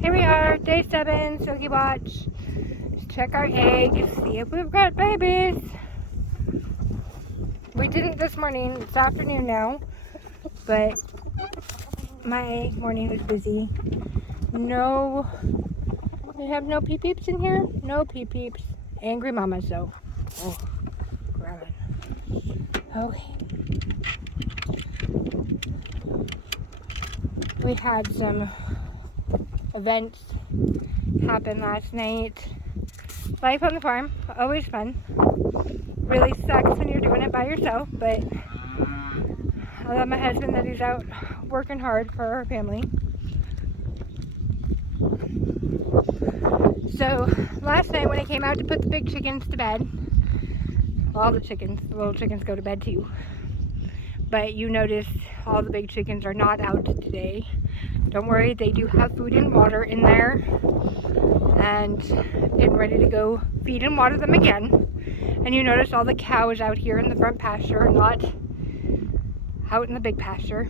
Here we are, day 7, Silkie Watch. Let's check our eggs, see if we've got babies. We didn't this morning, it's afternoon now, but my morning was busy. No, we have no pee-peeps in here? No pee-peeps. Angry mamas though. Oh, grabbing. Okay. We had some events happen last night. Life on the farm, always fun. Really sucks when you're doing it by yourself, but I love my husband that he's out working hard for our family. So last night when I came out to put the big chickens to bed, all the little chickens go to bed too, but you notice all the big chickens are not out today. Don't worry, they do have food and water in there, and getting ready to go feed and water them again. And you notice all the cows out here in the front pasture, not out in the big pasture.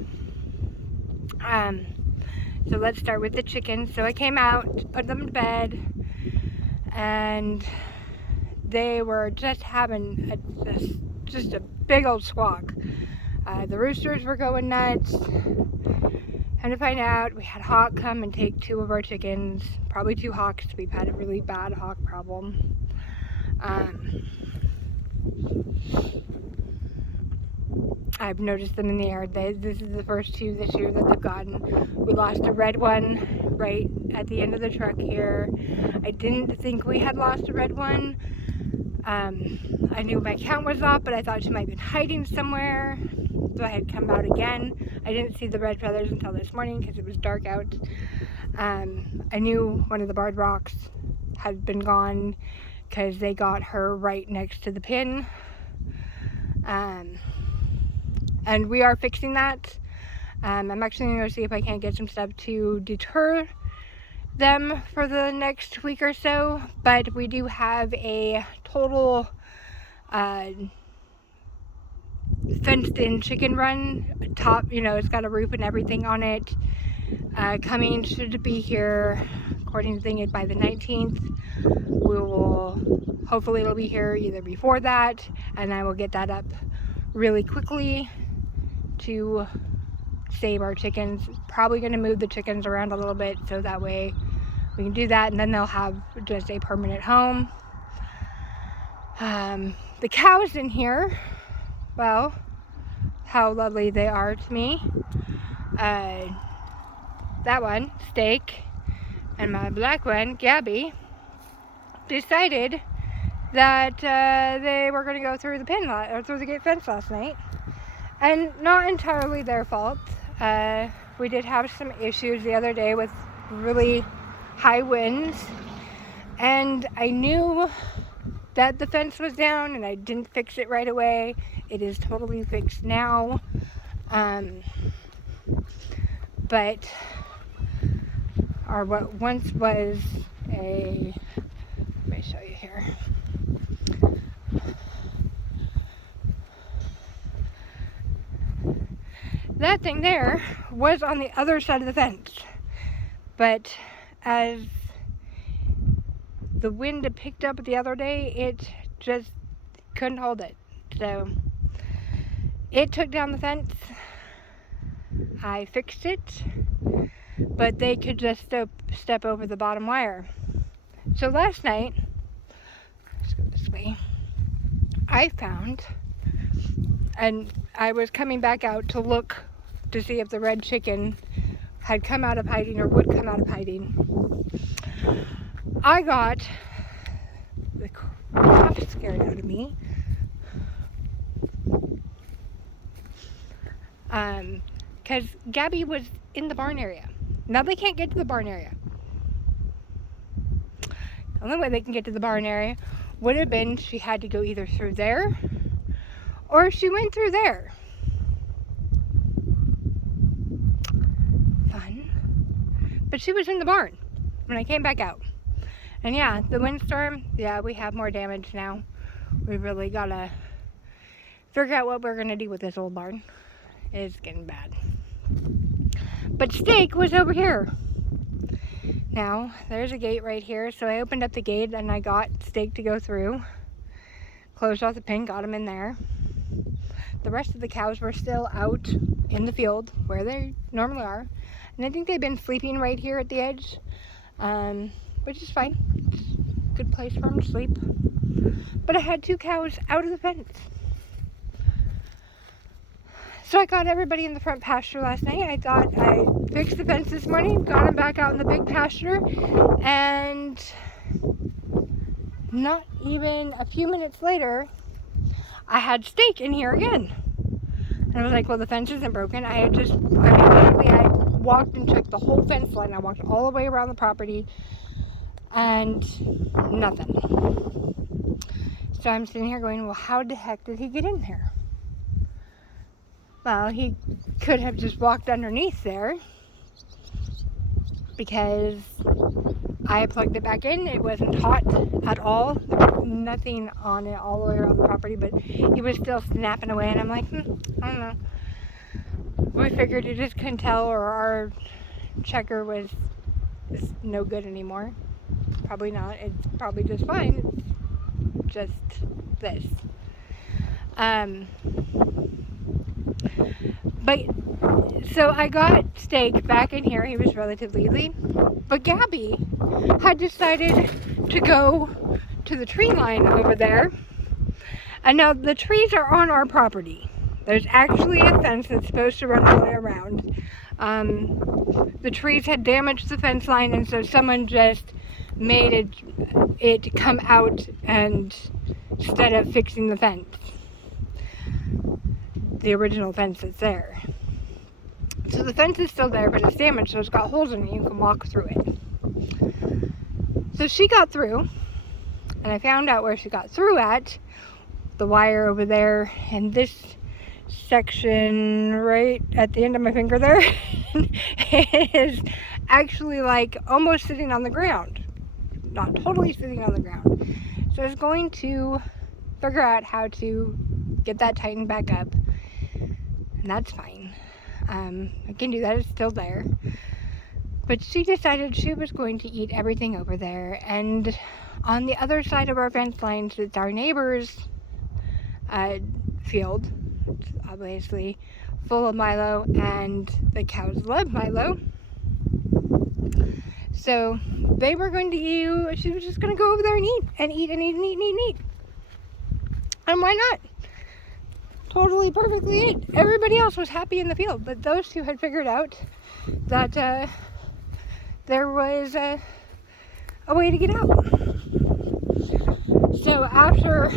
So let's start with the chickens. So I came out to put them to bed, and they were just having just a big old squawk. The roosters were going nuts. And to find out, we had Hawk come and take 2 of our chickens, probably 2 hawks. We've had a really bad hawk problem. I've noticed them in the air. This is the first 2 this year that they've gotten. We lost a red one right at the end of the truck here. I didn't think we had lost a red one. I knew my count was off, but I thought she might have been hiding somewhere. So I had come out again. I didn't see the red feathers until this morning because it was dark out. I knew one of the barred rocks had been gone because they got her right next to the pin. And we are fixing that. I'm actually going to go see if I can't get some stuff to deter them for the next week or so. But we do have a total fenced-in chicken run. Top, it's got a roof and everything on it. Coming, should be here, according to the thing, by the 19th. We will, hopefully it'll be here either before that, and I will get that up really quickly to save our chickens. Probably going to move the chickens around a little bit so that way we can do that, and then they'll have just a permanent home. The cows in here, well, how lovely they are to me. That one, Steak, and my black one, Gabby, decided that they were going to go through the through the gate fence last night. And not entirely their fault. We did have some issues the other day with really high winds, and I knew that the fence was down and I didn't fix it right away. It is totally fixed now. But what once was let me show you here. That thing there was on the other side of the fence, but as the wind had picked up the other day, it just couldn't hold it. So it took down the fence. I fixed it, but they could just step over the bottom wire. So last night, let's go this way, I found, and I was coming back out to look to see if the red chicken had come out of hiding or would come out of hiding. I got the crap scared out of me. Because Gabby was in the barn area. Now they can't get to the barn area. The only way they can get to the barn area would have been she had to go either through there or she went through there. Fun. But she was in the barn when I came back out. And yeah, the windstorm, yeah, we have more damage now. We really gotta figure out what we're gonna do with this old barn. It's getting bad. But Steak was over here. Now, there's a gate right here, so I opened up the gate and I got Steak to go through. Closed off the pen, got him in there. The rest of the cows were still out in the field where they normally are. And I think they've been sleeping right here at the edge, which is fine. It's a good place for them to sleep. But I had 2 cows out of the fence. So I got everybody in the front pasture last night. I thought I fixed the fence this morning, got them back out in the big pasture, and not even a few minutes later, I had Steak in here again. And I was like, well, the fence isn't broken. I walked and took the whole fence line. I walked all the way around the property, and nothing. So I'm sitting here going, well, how the heck did he get in here? Well, he could have just walked underneath there because I plugged it back in. It wasn't hot at all. There was nothing on it all the way around the property, but he was still snapping away, and I'm like, I don't know. We figured you just couldn't tell, or our checker was no good anymore. Probably not. It's probably just fine. It's just this. But so I got Steak back in here. He was relatively lean. But Gabby had decided to go to the tree line over there. And now the trees are on our property. There's actually a fence that's supposed to run all the way around. The trees had damaged the fence line, and so someone just made it come out and instead of fixing the fence. The original fence that's there. So the fence is still there, but it's damaged, so it's got holes in it. You can walk through it. So she got through, and I found out where she got through at. The wire over there, and this section right at the end of my finger there is actually like almost sitting on the ground. Not totally sitting on the ground. So I was going to figure out how to get that tightened back up. And that's fine. I can do that, it's still there. But she decided she was going to eat everything over there. And on the other side of our fence lines, it's our neighbor's field. It's obviously full of Milo, and the cows love Milo. So they were going to eat, she was just going to go over there and eat, and eat, and eat, and eat, and eat, and eat. And why not? Totally perfectly it. Everybody else was happy in the field, but those 2 had figured out that there was a way to get out. So after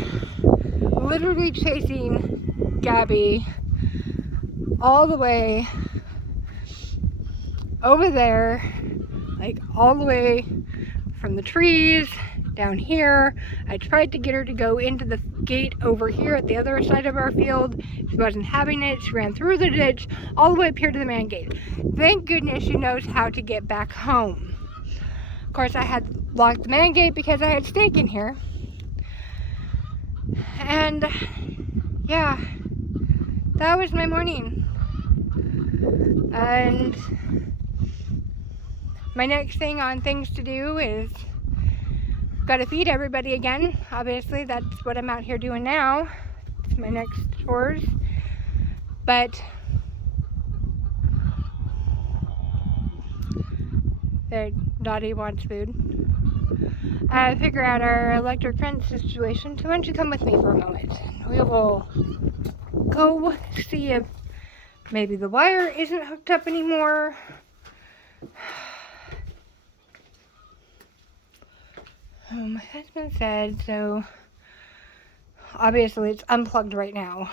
literally chasing Gabby all the way over there, like all the way from the trees down here, I tried to get her to go into the gate over here at the other side of our field. She wasn't having it. She ran through the ditch all the way up here to the main gate. Thank goodness she knows how to get back home. Of course, I had locked the main gate because I had Steak in here. And yeah, that was my morning. And my next thing on things to do is got to feed everybody again. Obviously, that's what I'm out here doing now. It's my next chores. But Dottie wants food. Figure out our electric fence situation. So why don't you come with me for a moment? We will go see if maybe the wire isn't hooked up anymore. My husband said, so obviously it's unplugged right now.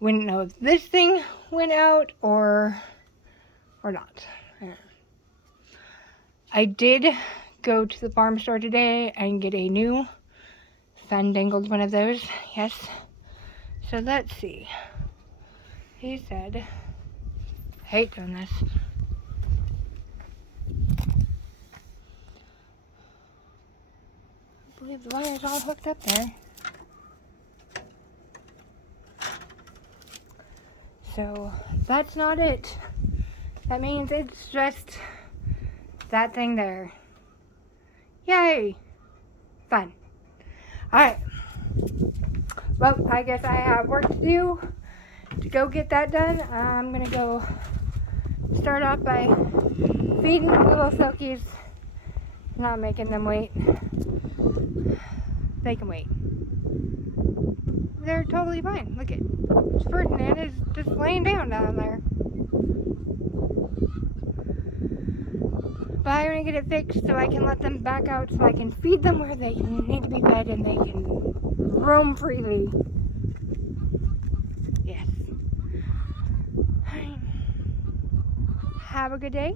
Wouldn't know if this thing went out or not. I did go to the farm store today and get a new fandangled one of those. Yes. So let's see. He said, I hate doing this. I believe the wire's all hooked up there. So that's not it. That means it's just that thing there. Yay! Fun. Alright. Well, I guess I have work to do to go get that done. I'm going to go start off by feeding the little silkies. Not making them wait. They can wait. They're totally fine. Look at Ferdinand is just laying down there. But I'm going to get it fixed so I can let them back out so I can feed them where they need to be fed and they can roam freely. Yes. Have a good day.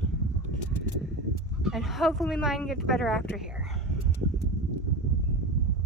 And hopefully mine gets better after here.